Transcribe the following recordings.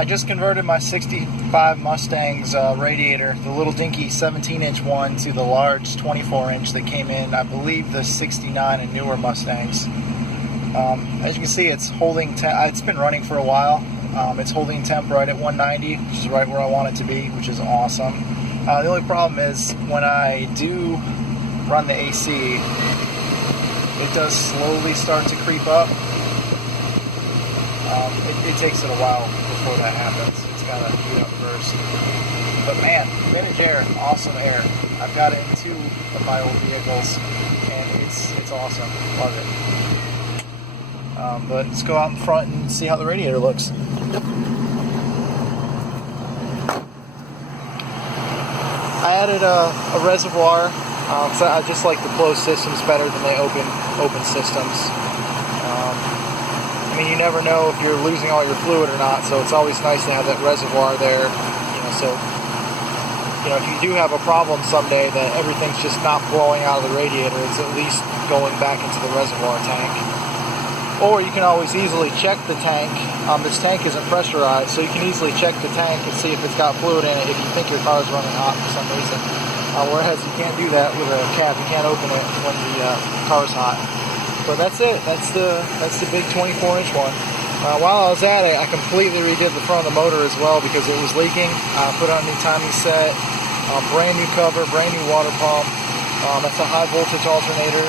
I just converted my 65 Mustang's radiator, the little dinky 17-inch one, to the large 24-inch that came in, I believe, the 69 and newer Mustangs. As you can see, it's holding it's been running for a while. It's holding temp right at 190, which is right where I want it to be, which is awesome. The only problem is when I do run the AC, it does slowly start to creep up. It takes it a while before that happens. It's got to heat up first. But man, vintage air, awesome air. I've got it in 2 of my old vehicles, and it's awesome. Love it. But let's go out in front and see how the radiator looks. I added a reservoir. So I just like the closed systems better than the open systems. I mean, you never know if you're losing all your fluid or not, so it's always nice to have that reservoir there. So if you do have a problem someday that everything's just not flowing out of the radiator, it's at least going back into the reservoir tank. Or you can always easily check the tank. This tank isn't pressurized, so you can easily check the tank and see if it's got fluid in it if you think your car is running hot for some reason. Whereas you can't do that with a cap. You can't open it when the car's hot. But that's it. That's the big 24-inch one. While I was at it, I completely redid the front of the motor as well because it was leaking. Put on a new timing set, brand new cover, brand new water pump. That's a high voltage alternator.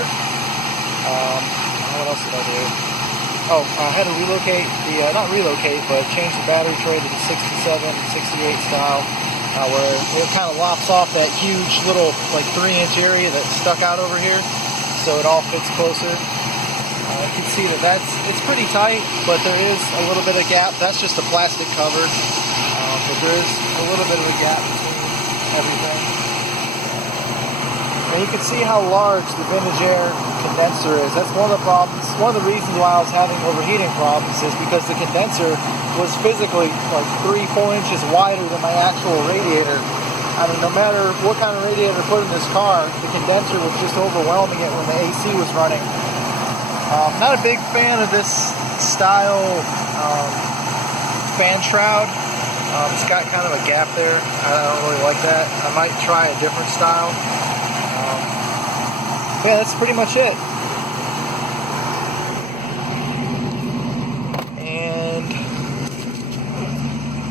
What else did I do? Oh, I had to relocate not relocate, but change the battery tray to the 67 and 68 style, where it kind of lops off that huge little 3-inch area that's stuck out over here, so it all fits closer. You can see that it's pretty tight, but there is a little bit of gap. That's just a plastic cover, but there is a little bit of a gap between everything. And you can see how large the vintage air condenser is. That's one of the problems. One of the reasons why I was having overheating problems is because the condenser was physically 3-4 inches wider than my actual radiator. I mean, no matter what kind of radiator I put in this car, the condenser was just overwhelming it when the AC was running. Not a big fan of this style fan shroud. It's got kind of a gap there. I don't really like that. I might try a different style. Yeah, that's pretty much it. And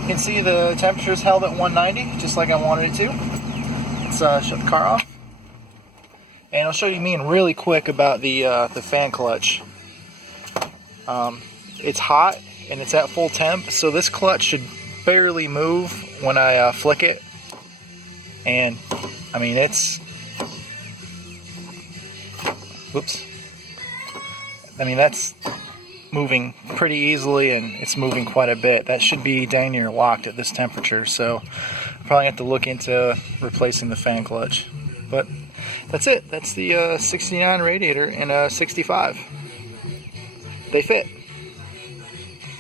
you can see the temperature's held at 190, just like I wanted it to. Let's shut the car off. And I'll show you me really quick about the fan clutch. It's hot and it's at full temp, so this clutch should barely move when I flick it. And I mean, that's moving pretty easily, and it's moving quite a bit. That should be dang near locked at this temperature, so I'll probably have to look into replacing the fan clutch. But that's it. That's the 69 radiator and a 65. They fit.